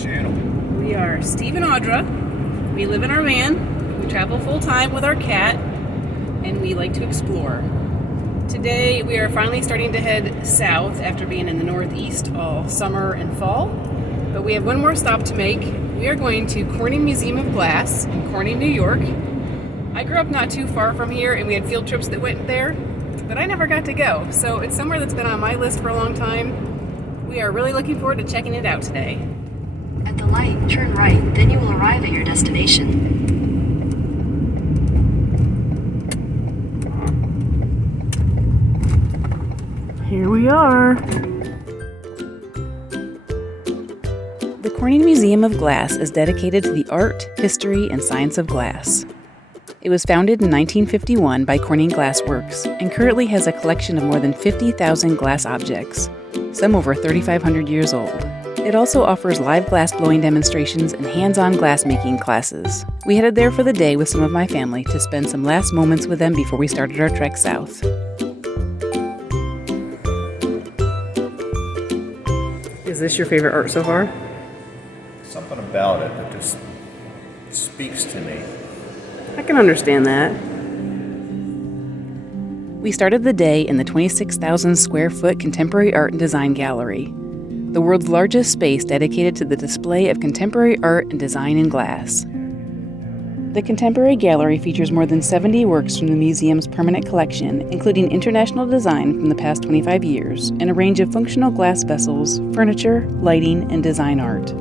channel. We are Steve and Audra. We live in our van. We travel full time with our cat, and we like to explore. Today we are finally starting to head south after being in the Northeast all summer and fall. But we have one more stop to make. We are going to Corning Museum of Glass in Corning, New York. I grew up not too far from here, and we had field trips that went there, but I never got to go. So it's somewhere that's been on my list for a long time. We are really looking forward to checking it out today. At the light, turn right, then you will arrive at your destination. Here we are. The Corning Museum of Glass is dedicated to the art, history, and science of glass. It was founded in 1951 by Corning Glass Works and currently has a collection of more than 50,000 glass objects, some over 3,500 years old. It also offers live glass blowing demonstrations and hands-on glassmaking classes. We headed there for the day with some of my family to spend some last moments with them before we started our trek south. Is this your favorite art so far? Something about it that just speaks to me. I can understand that. We started the day in the 26,000 square foot Contemporary Art and Design Gallery, the world's largest space dedicated to the display of contemporary art and design in glass. The Contemporary Gallery features more than 70 works from the museum's permanent collection, including international design from the past 25 years, and a range of functional glass vessels, furniture, lighting, and design art.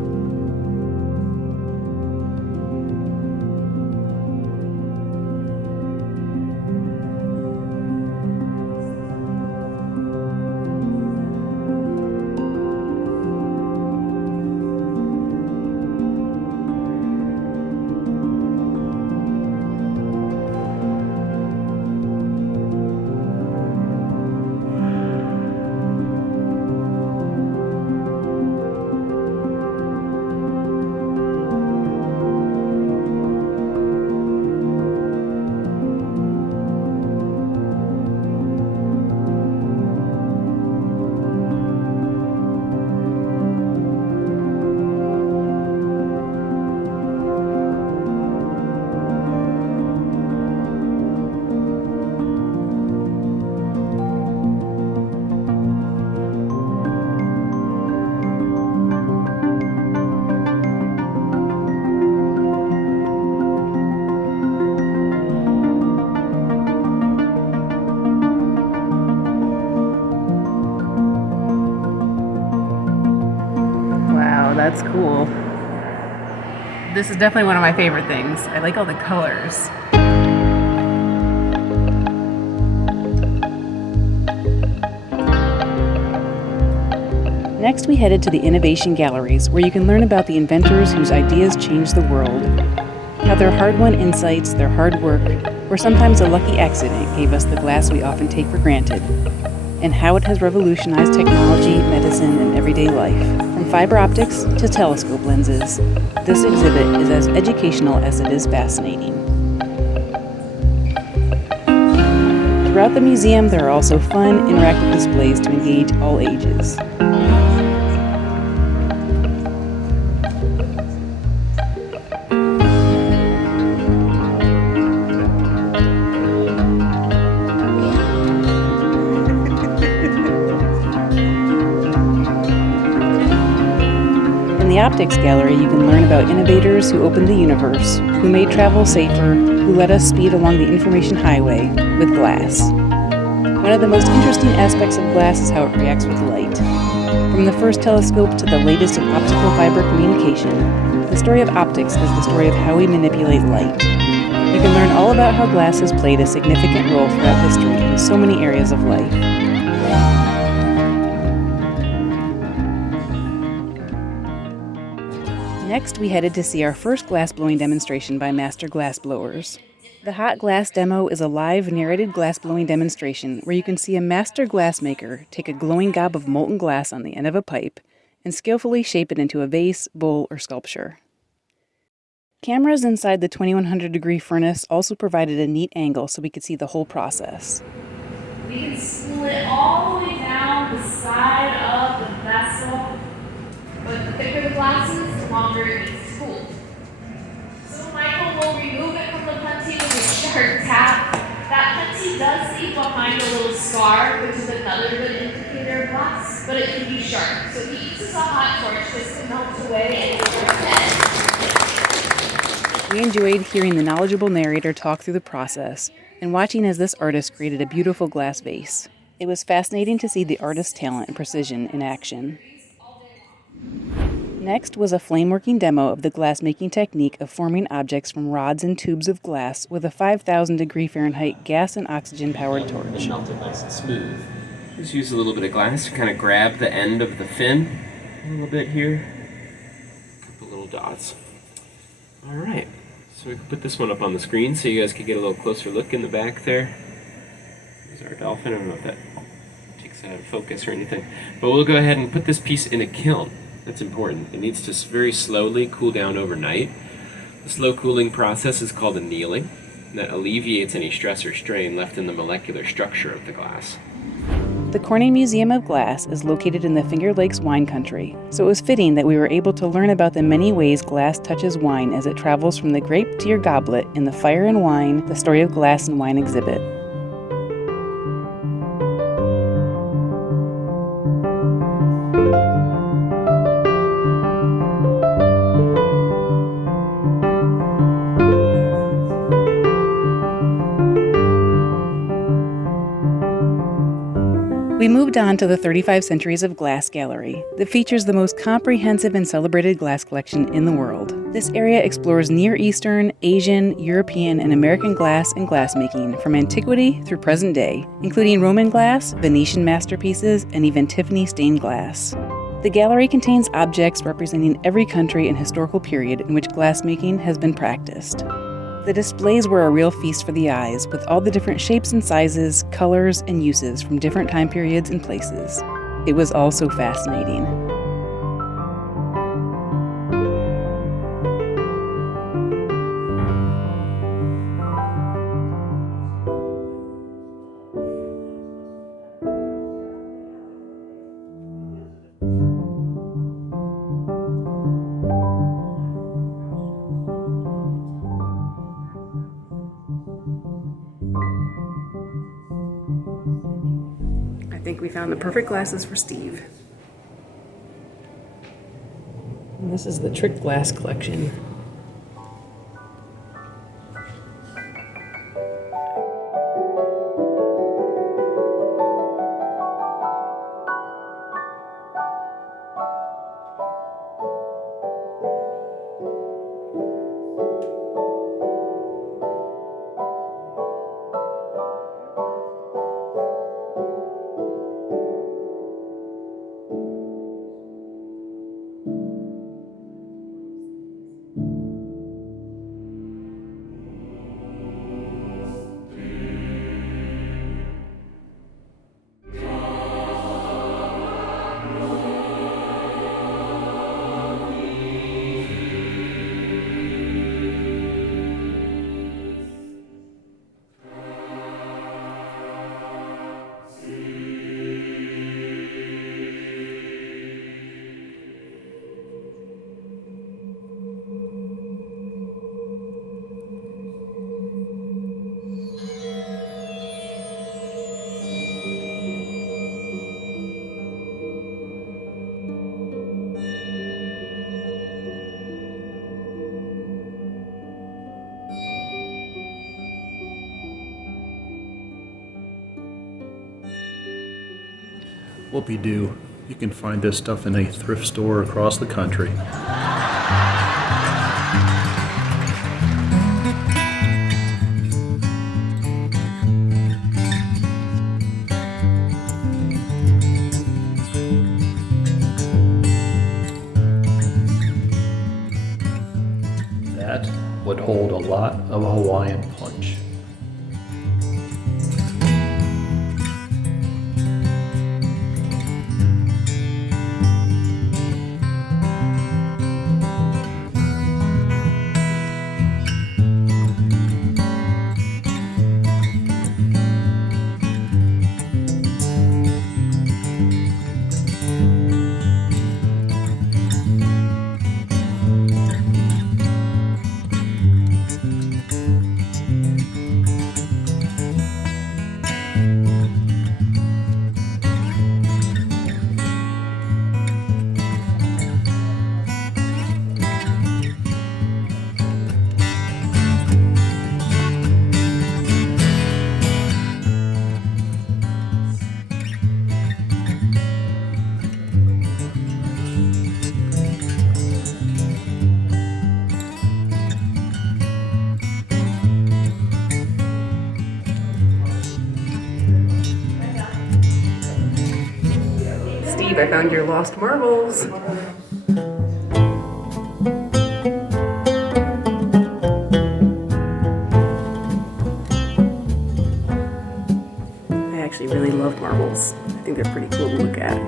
That's cool. This is definitely one of my favorite things. I like all the colors. Next, we headed to the Innovation Galleries, where you can learn about the inventors whose ideas changed the world, how their hard-won insights, their hard work, or sometimes a lucky accident gave us the glass we often take for granted, and how it has revolutionized technology, medicine, and everyday life. From fiber optics to telescope lenses, this exhibit is as educational as it is fascinating. Throughout the museum, there are also fun, interactive displays to engage all ages. In the Optics Gallery, you can learn about innovators who opened the universe, who made travel safer, who let us speed along the information highway with glass. One of the most interesting aspects of glass is how it reacts with light. From the first telescope to the latest in optical fiber communication, the story of optics is the story of how we manipulate light. You can learn all about how glass has played a significant role throughout history in so many areas of life. Next, we headed to see our first glassblowing demonstration by master glassblowers. The Hot Glass Demo is a live, narrated glassblowing demonstration where you can see a master glassmaker take a glowing gob of molten glass on the end of a pipe and skillfully shape it into a vase, bowl, or sculpture. Cameras inside the 2100-degree furnace also provided a neat angle so we could see the whole process. We can split all the way down the side of the vessel But the thicker the glasses, the longer it needs to cool. So Michael will remove it from the puntee with a sharp tap. That puntee does leave behind a little scar, which is another good indicator of glass, but it can be sharp. So he uses a hot torch just to melt away and We enjoyed hearing the knowledgeable narrator talk through the process and watching as this artist created a beautiful glass vase. It was fascinating to see the artist's talent and precision in action. Next was a flameworking demo of the glassmaking technique of forming objects from rods and tubes of glass with a 5,000 degree Fahrenheit gas and oxygen powered torch. Melt it nice and smooth. Just use a little bit of glass to kind of grab the end of the fin a little bit here. A couple little dots. All right, so we can put this one up on the screen so you guys can get a little closer look in the back there. There's our dolphin. I don't know if that takes it out of focus or anything, but we'll go ahead and put this piece in a kiln. That's important. It needs to very slowly cool down overnight. The slow cooling process is called annealing. That alleviates any stress or strain left in the molecular structure of the glass. The Corning Museum of Glass is located in the Finger Lakes wine country, so it was fitting that we were able to learn about the many ways glass touches wine as it travels from the grape to your goblet in the Fire and Wine, The Story of Glass and Wine exhibit. We moved on to the 35 Centuries of Glass Gallery that features the most comprehensive and celebrated glass collection in the world. This area explores Near Eastern, Asian, European, and American glass and glassmaking from antiquity through present day, including Roman glass, Venetian masterpieces, and even Tiffany stained glass. The gallery contains objects representing every country and historical period in which glassmaking has been practiced. The displays were a real feast for the eyes, with all the different shapes and sizes, colors, and uses from different time periods and places. It was all so fascinating. I think we found the perfect glasses for Steve. And this is the Trick Glass collection. Whoopie-doo. You can find this stuff in a thrift store across the country. That would hold a lot of Hawaiian punch. I found your lost marbles. I actually really love marbles. I think they're pretty cool to look at.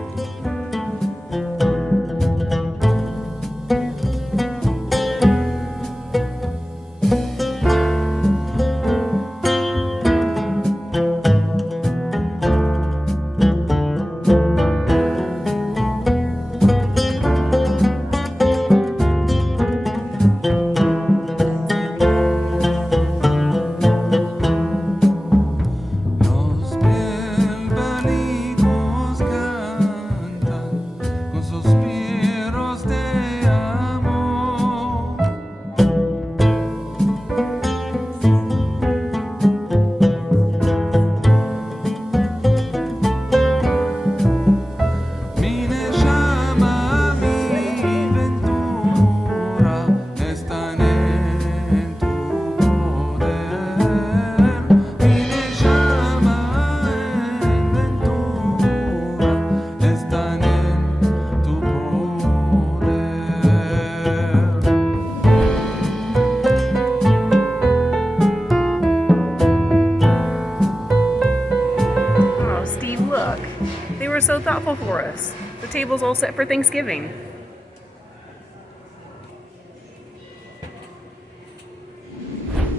They were so thoughtful for us. The table's all set for Thanksgiving.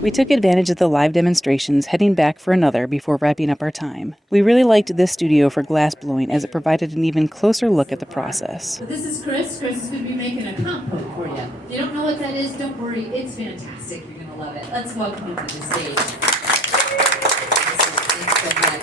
We took advantage of the live demonstrations, heading back for another before wrapping up our time. We really liked this studio for glass blowing as it provided an even closer look at the process. So this is Chris. Chris is going to be making a compote for you. If you don't know what that is, don't worry. It's fantastic. You're going to love it. Let's welcome him to the stage. Thanks so much.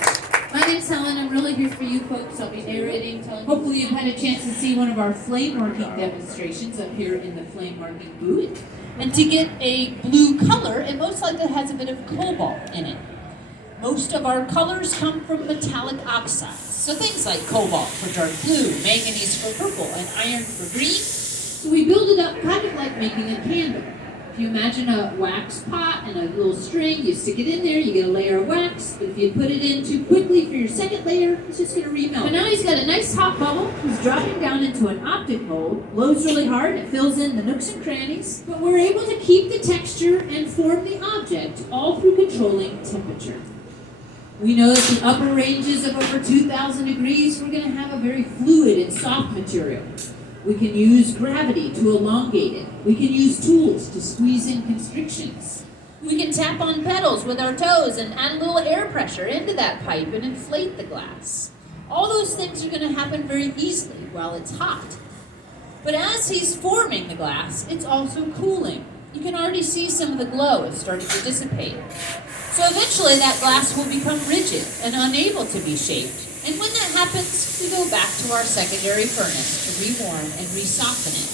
My name's Helen. I'm really here for you folks. I'll be narrating, telling. Hopefully you've had a chance to see one of our flameworking demonstrations up here in the flameworking booth. And to get a blue color, it most likely has a bit of cobalt in it. Most of our colors come from metallic oxides. So things like cobalt for dark blue, manganese for purple, and iron for green. So we build it up kind of like making a candle. If you imagine a wax pot and a little string, you stick it in there, you get a layer of wax. But if you put it in too quickly for your second layer, it's just going to remelt. But now he's got a nice hot bubble. He's dropping down into an optic mold. Blows really hard, it fills in the nooks and crannies. But we're able to keep the texture and form the object, all through controlling temperature. We know that the upper ranges of over 2,000 degrees, we're going to have a very fluid and soft material. We can use gravity to elongate it. We can use tools to squeeze in constrictions. We can tap on pedals with our toes and add a little air pressure into that pipe and inflate the glass. All those things are going to happen very easily while it's hot. But as he's forming the glass, it's also cooling. You can already see some of the glow is starting to dissipate. So eventually that glass will become rigid and unable to be shaped. And when that happens, we go back to our secondary furnace to rewarm and re-soften it.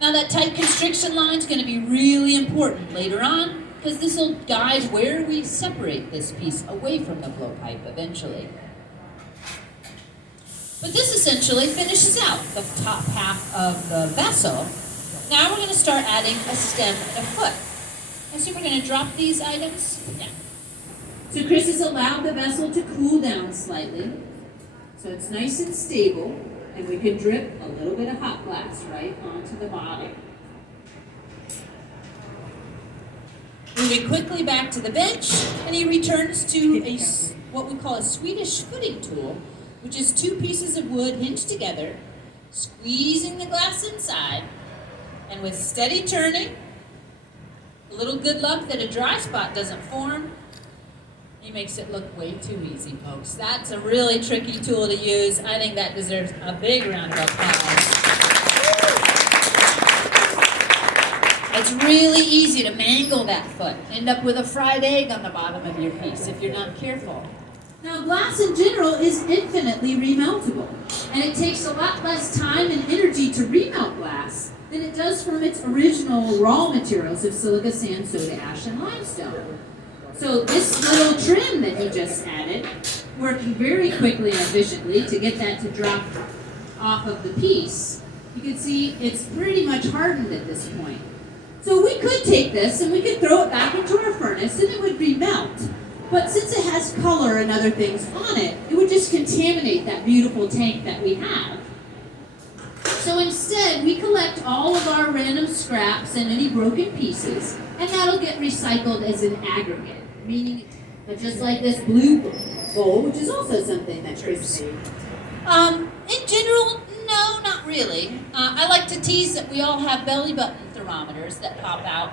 Now that tight constriction line is going to be really important later on, because this will guide where we separate this piece away from the blowpipe eventually. But this essentially finishes out the top half of the vessel. Now we're going to start adding a stem and a foot. I assume we're going to drop these items down. So Chris has allowed the vessel to cool down slightly, so it's nice and stable, and we can drip a little bit of hot glass right onto the bottom. Moving quickly back to the bench, and he returns to what we call a Swedish footing tool, which is two pieces of wood hinged together, squeezing the glass inside, and with steady turning, a little good luck that a dry spot doesn't form, he makes it look way too easy, folks. That's a really tricky tool to use. I think that deserves a big round of applause. It's really easy to mangle that foot. End up with a fried egg on the bottom of your piece if you're not careful. Now, glass in general is infinitely remeltable, and it takes a lot less time and energy to remelt glass than it does from its original raw materials of silica, sand, soda ash, and limestone. So this little trim that he just added, working very quickly and efficiently to get that to drop off of the piece, you can see it's pretty much hardened at this point. So we could take this and we could throw it back into our furnace and it would remelt. But since it has color and other things on it, it would just contaminate that beautiful tank that we have. So instead, we collect all of our random scraps and any broken pieces, and that'll get recycled as an aggregate, meaning that just like this blue bowl, which is also something that Chris made. In general, no, not really. I like to tease that we all have belly button thermometers that pop out,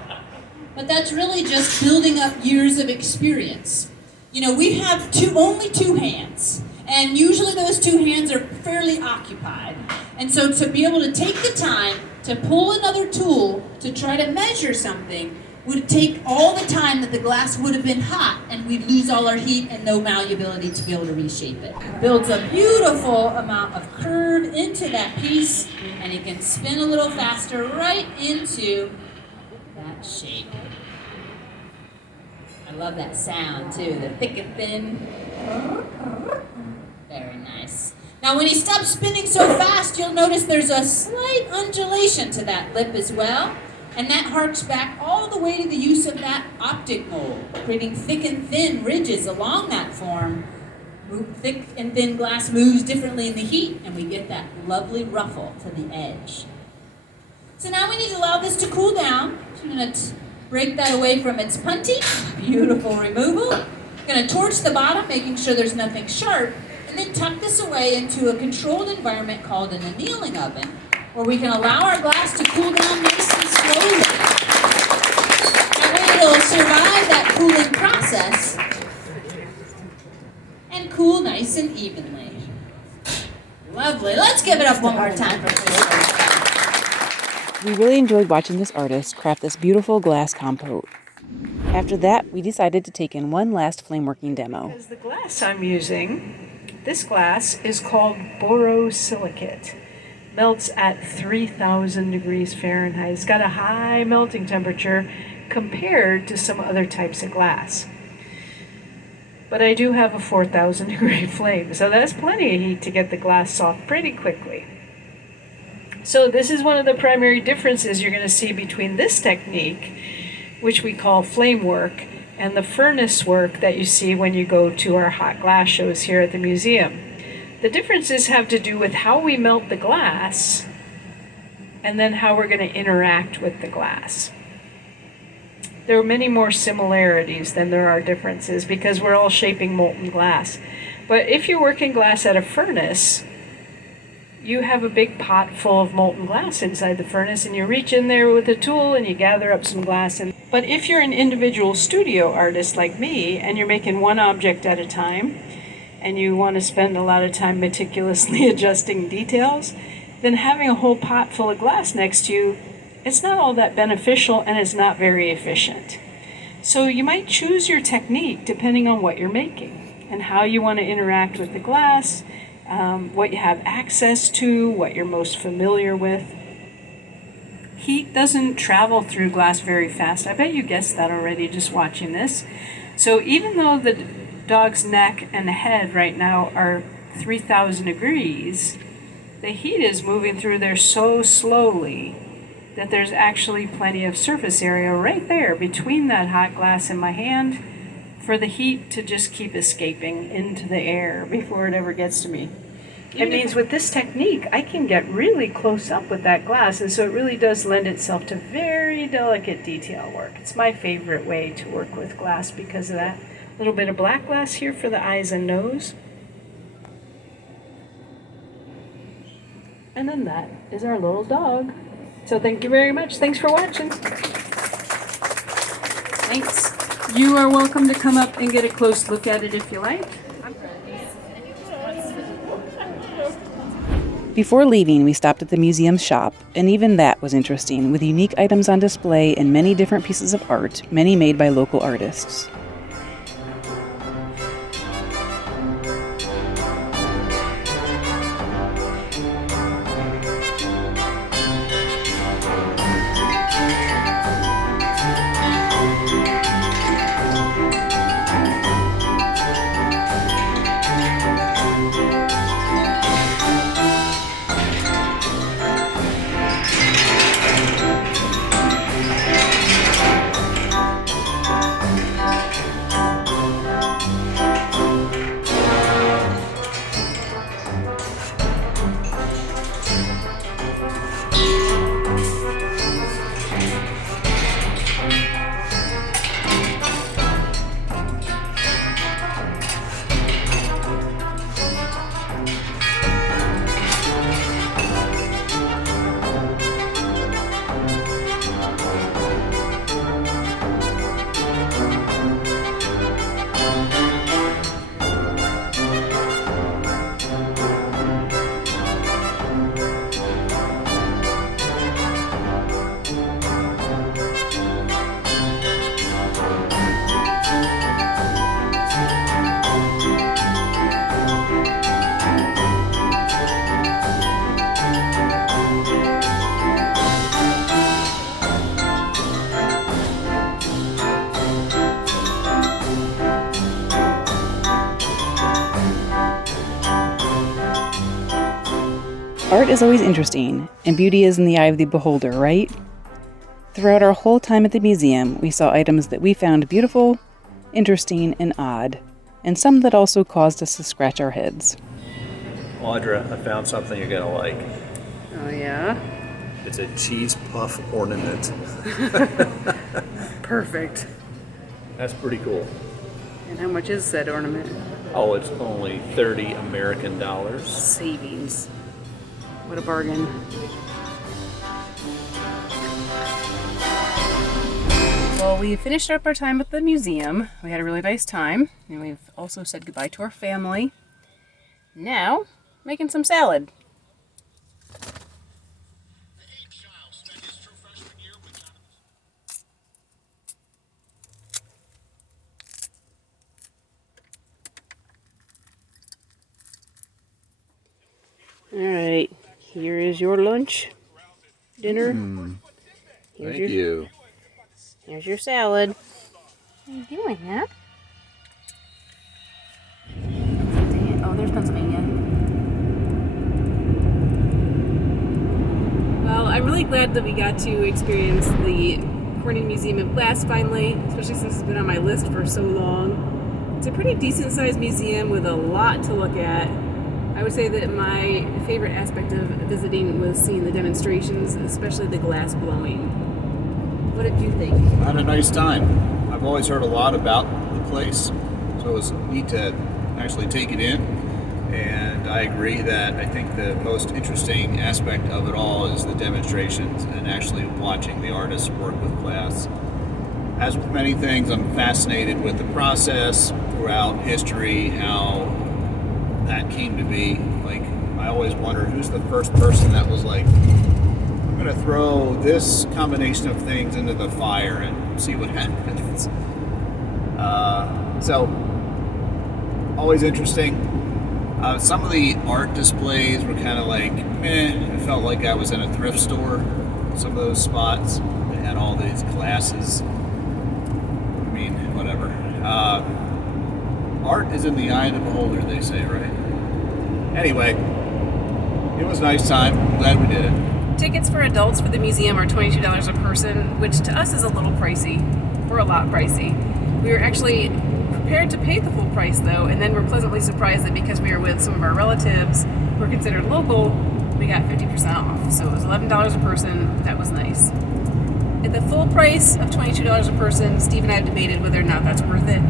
but that's really just building up years of experience. You know, we have only two hands, and usually those two hands are fairly occupied. And so to be able to take the time to pull another tool to try to measure something would take all the time that the glass would have been hot, and we'd lose all our heat and no malleability to be able to reshape it. Builds a beautiful amount of curve into that piece, and it can spin a little faster right into that shape. I love that sound too, the thick and thin. Very nice. Now when he stops spinning so fast, you'll notice there's a slight undulation to that lip as well. And that harks back all the way to the use of that optic mold, creating thick and thin ridges along that form. Thick and thin glass moves differently in the heat, and we get that lovely ruffle to the edge. So now we need to allow this to cool down. So I'm going to break that away from its punty. Beautiful removal. I'm going to torch the bottom, making sure there's nothing sharp, and then tuck this away into a controlled environment called an annealing oven, where we can allow our glass to cool down nice and slowly. That way it'll survive that cooling process and cool nice and evenly. Lovely. Let's give it up one more time for Chris. We really enjoyed watching this artist craft this beautiful glass compote. After that, we decided to take in one last flameworking demo. Because the glass I'm using, this glass is called borosilicate. Melts at 3,000 degrees Fahrenheit. It's got a high melting temperature compared to some other types of glass. But I do have a 4,000 degree flame, so that's plenty of heat to get the glass soft pretty quickly. So this is one of the primary differences you're going to see between this technique, which we call flame work, and the furnace work that you see when you go to our hot glass shows here at the museum. The differences have to do with how we melt the glass and then how we're going to interact with the glass. There are many more similarities than there are differences because we're all shaping molten glass. But if you're working glass at a furnace, you have a big pot full of molten glass inside the furnace, and you reach in there with a tool and you gather up some glass. But if you're an individual studio artist like me and you're making one object at a time, and you want to spend a lot of time meticulously adjusting details, then having a whole pot full of glass next to you, it's not all that beneficial and it's not very efficient. So you might choose your technique depending on what you're making and how you want to interact with the glass, what you have access to, what you're most familiar with. Heat doesn't travel through glass very fast. I bet you guessed that already just watching this. So even though the dog's neck and head right now are 3,000 degrees, the heat is moving through there so slowly that there's actually plenty of surface area right there between that hot glass and my hand for the heat to just keep escaping into the air before it ever gets to me. It means with this technique, I can get really close up with that glass, and so it really does lend itself to very delicate detail work. It's my favorite way to work with glass because of that. A little bit of black glass here for the eyes and nose. And then that is our little dog. So thank you very much. Thanks for watching. Thanks. You are welcome to come up and get a close look at it if you like. Before leaving, we stopped at the museum's shop, and even that was interesting, with unique items on display and many different pieces of art, many made by local artists. Art is always interesting, and beauty is in the eye of the beholder, right? Throughout our whole time at the museum, we saw items that we found beautiful, interesting, and odd, and some that also caused us to scratch our heads. Audra, I found something you're gonna like. Oh yeah? It's a cheese puff ornament. Perfect. That's pretty cool. And how much is said ornament? Oh, it's only 30 American dollars. Savings. What a bargain. Well, we finished up our time at the museum. We had a really nice time, and we've also said goodbye to our family. Now, making some salad. All right, here is your lunch, dinner. Thank you. Here's your salad. What are you doing, huh? Oh, there's Pennsylvania. Well, I'm really glad that we got to experience the Corning Museum of Glass finally, especially since it's been on my list for so long. It's a pretty decent sized museum with a lot to look at. I would say that my favorite aspect of visiting was seeing the demonstrations, especially the glass blowing. What did you think? I had a nice time. I've always heard a lot about the place, so it was neat to actually take it in. And I agree that I think the most interesting aspect of it all is the demonstrations and actually watching the artists work with glass. As with many things, I'm fascinated with the process throughout history, how that came to be. Like, I always wonder who's the first person that was like, I'm going to throw this combination of things into the fire and see what happens. So, always interesting. Some of the art displays were kind of like, meh. It felt like I was in a thrift store. Some of those spots, they had all these glasses. I mean, whatever. Art is in the eye of the beholder, they say, right? Anyway, it was a nice time. Glad we did it. Tickets for adults for the museum are $22 a person, which to us is a little pricey. We're a lot pricey. We were actually prepared to pay the full price though, and then we're pleasantly surprised that because we were with some of our relatives who are considered local, we got 50% off. So it was $11 a person. That was nice. At the full price of $22 a person, Steve and I have debated whether or not that's worth it.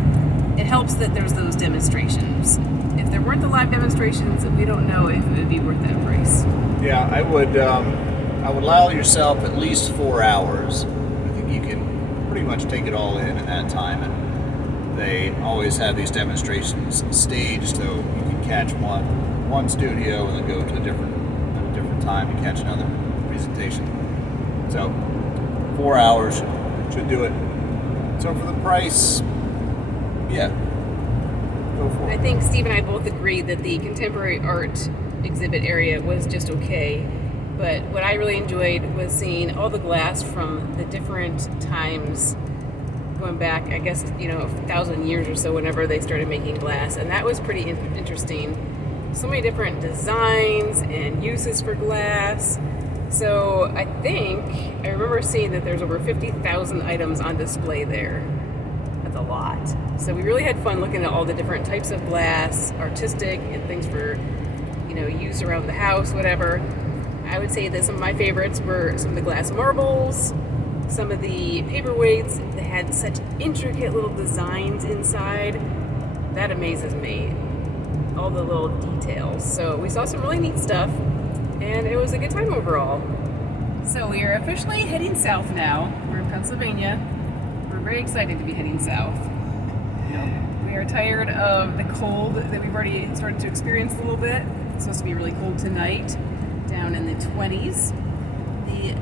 It helps that there's those demonstrations. If there weren't the live demonstrations, we don't know if it would be worth that price. Yeah, I would allow yourself at least 4 hours. I think you can pretty much take it all in that time. And they always have these demonstrations staged, so you can catch one studio and then go to a different time to catch another presentation. So 4 hours should do it. So for the price, yeah, go for it. I think Steve and I both agreed that the contemporary art exhibit area was just okay. But what I really enjoyed was seeing all the glass from the different times going back, I guess, 1,000 years or so, whenever they started making glass. And that was pretty interesting. So many different designs and uses for glass. So I remember seeing that there's over 50,000 items on display there. That's a lot. So we really had fun looking at all the different types of glass, artistic and things for, use around the house, whatever. I would say that some of my favorites were some of the glass marbles, some of the paperweights that had such intricate little designs inside. That amazes me. All the little details. So we saw some really neat stuff, and it was a good time overall. So we are officially heading south now. We're in Pennsylvania. We're very excited to be heading south. We are tired of the cold that we've already started to experience a little bit. It's supposed to be really cold tonight, down in the 20s. The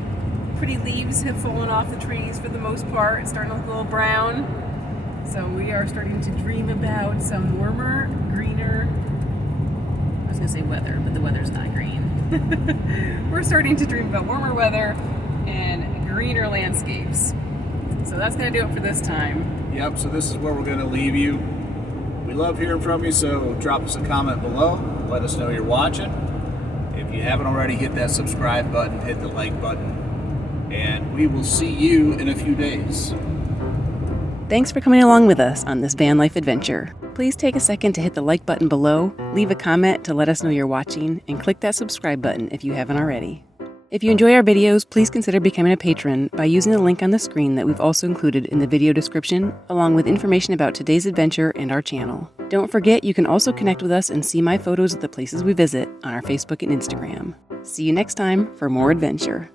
pretty leaves have fallen off the trees for the most part. It's starting to look a little brown. So we are starting to dream about some warmer, greener, I was going to say weather, but the weather's not green. We're starting to dream about warmer weather and greener landscapes. So that's going to do it for this time. Yep, so this is where we're going to leave you. We love hearing from you, so drop us a comment below. Let us know you're watching. If If you haven't already, hit that subscribe button, hit the like button, and we will see you in a few days. Thanks for coming along with us on this van life adventure. Please take a second to hit the like button below, leave a comment to let us know you're watching, and click that subscribe button if you haven't already. If you enjoy our videos, please consider becoming a patron by using the link on the screen that we've also included in the video description, along with information about today's adventure and our channel. Don't forget, you can also connect with us and see my photos of the places we visit on our Facebook and Instagram. See you next time for more adventure.